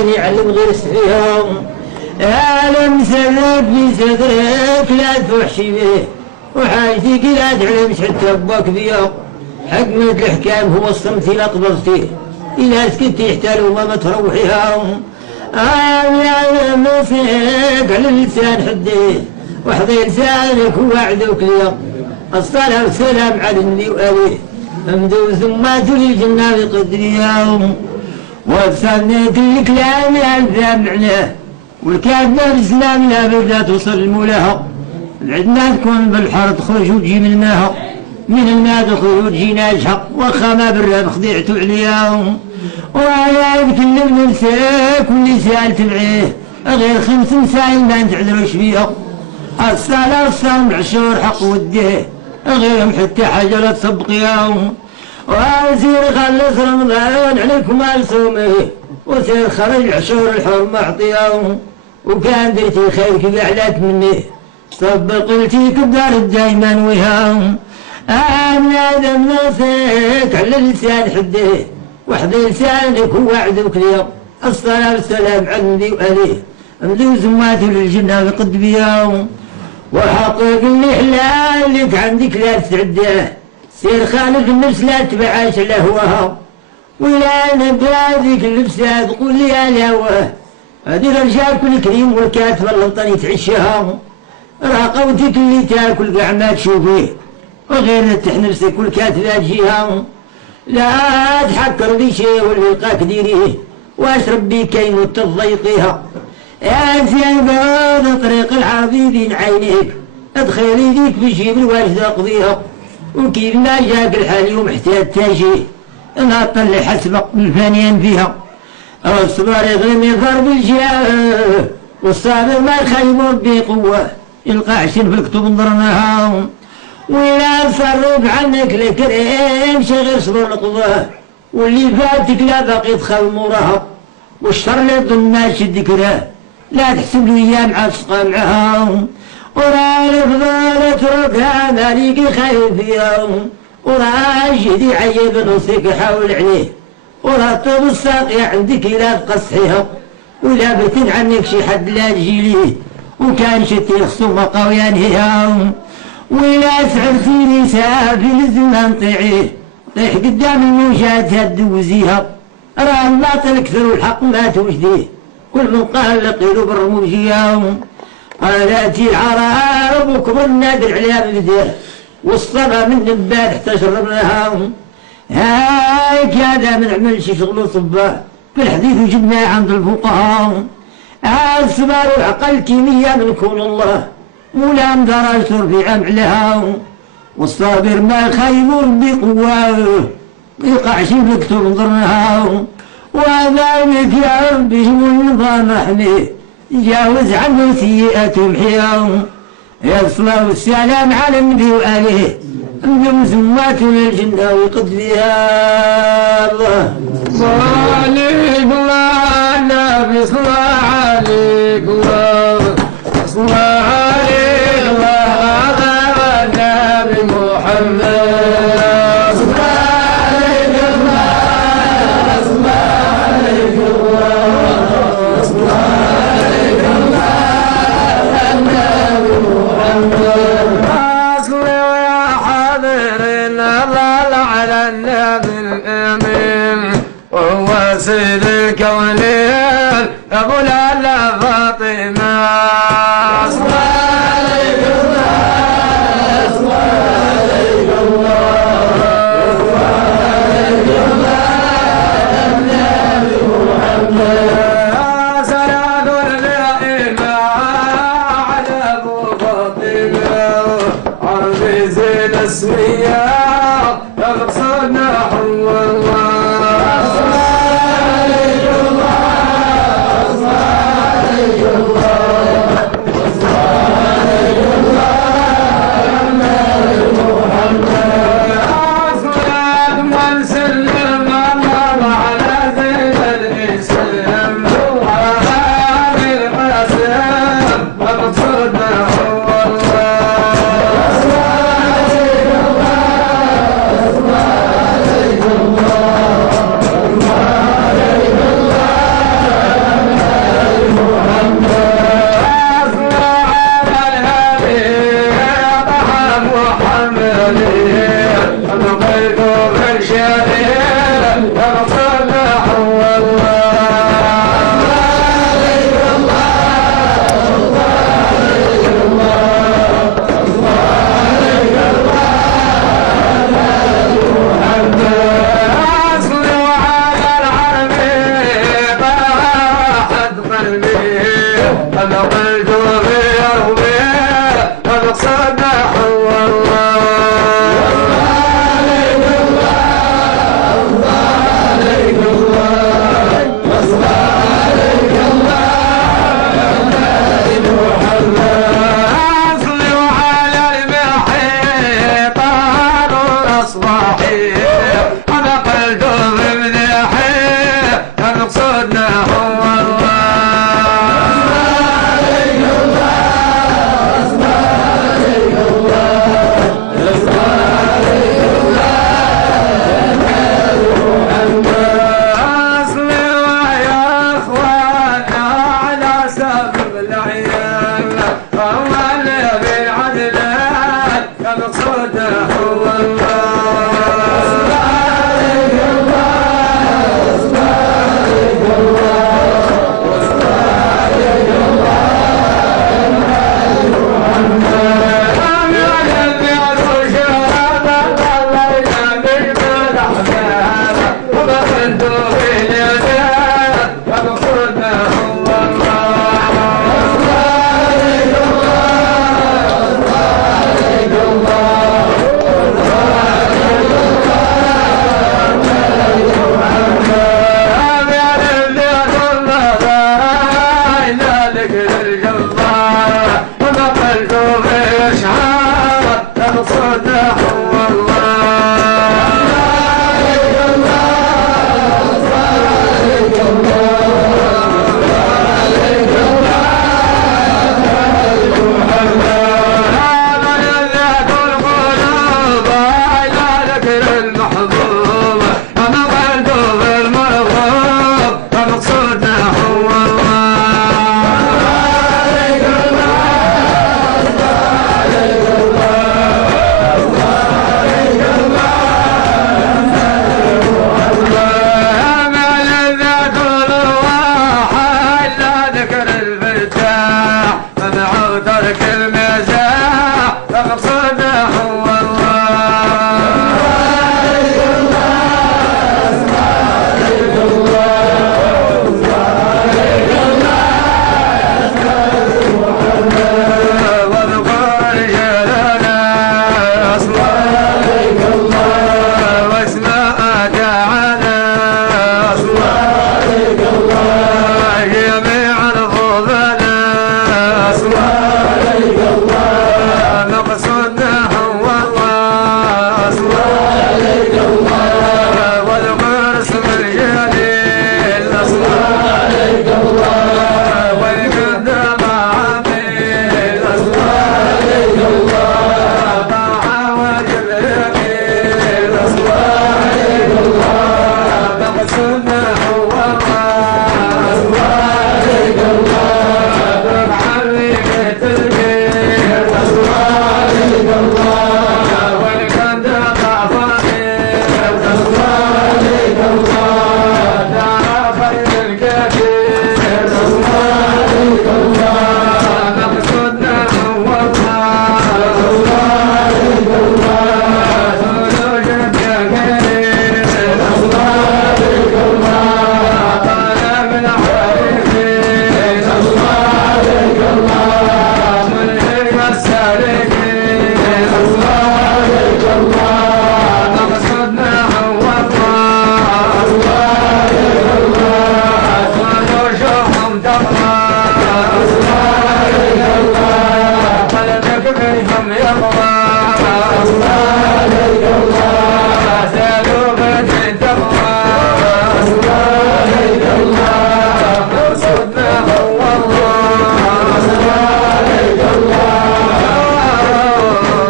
العين يعلم غير سفيهم عالم سرك في صدرك لا تفحشي به وحاجتك لا تعلمش حتى ربك بيه حكمة الحكام هو الصمت لا قبضتيه إلا سكت يحتالوا ما تروحيهم يا مسك على اللسان حديه وحضي لسانك ووعدك ليه الصلاة والسلام على النبي وآله امدوا ثم للجنة بقدريهم وفصلنا كل كلام لا معناه والكاتبة الإسلام لا بدا تصل لها عندنا تكون بالحر تخرج وتجي من الماء من الماء تخرج وتجي ناجحة وخا ما برا خضيعتو عليهم وعلى كل من نساك واللي سالت معيه غير 5 مسائل ما نتعذروش فيها الصلاة والصوم عشور حق وديه غيرهم حتى حاجة لا تسبقيهم وسير خلص رمضان عليكم ما صومه وسير خرج عشور الحرمة اعطيهم وكان درتي خير كذا علات مني صب قلتي كدار دايما وهاهم من آدم نصيك على اللسان حديه وحدي لسانك ووعدك اليوم الصلاة والسلام على النبي وآله امضي وزماته للجنة بقد بيهم وحقق اللي حلال لك عندك لا تتعداه سير خالق النفس لا تبعاش على هواها ولا نبادك اللبسات قول لي يا الهواه هذه الرجال كل كريم والكاتب اللطاني تعشها راقوتك اللي تاكل كاع ما تشوفيه وغير تح نفسك والكاتبة تجيها لا تحكر بي شيء واللي لقاك ديريه واش ربي كيموت تضيقيها يا زين بهذا طريق الحبيبين عينيك ادخلي ديك بجيب الوالد اقضيها وكيف ما جاك الحال يوم احتاج تاجيه انا طلع حسبك الفانيين فيها الصبر يغني ضرب الجاه والصابر ما يخيب ربي قوه يلقى 20 في الكتب نظرناها ولا صرف عنك الكريم شي غير صبر القضاء واللي فاتك لا باقي تخاف موراها والشر اللي ضمنا شد ذكراه لا تحسب لي ايام عاد تسقى معاهم وراه الفضل اتركها مالك خايف فيهم وراه جدي عيب نصيك حاول عليه وراه طوب الساقية عندك لا تقصحيها ولا بتن عنك شي حد لا تجي ليه وكان شتي خصومة قويان هيهم ولا سعرتي نساء في الزمان طيعيه طيح قدام الموجات هدوزيها راه الباطل كثر والحق ما توجديه كل من قال لقيلوا بالرموجيهم قالاتي العرب وكبر النادر عليها بمديه والصبا من البارح تشربناها هاي هذا ما نعمل شي شغل صباه في الحديث وجبناه عند الفقهاء الصبر وعقل كيمياء من كون الله مولا درجة رفيعة عليها والصابر ما خيب بقواه يقع شي بكتب نظرناها وذلك يا ربي والنظام احميه جاوز عنه سيئاتهم حياهم يا الصلاة والسلام على النبي وآله انهم زمات للجنة وقد فيها الله عليك الله النبي صلى عليك الله صلى عليك الله على النبي محمد سيد الكونين ابو لالا فاطمه صلى عليك الله صلى عليك الله صلى عليك الله النبي محمد صلاه الدائمه على ابو فاطمه عربي زين اسميه يقصد نحو الله عليه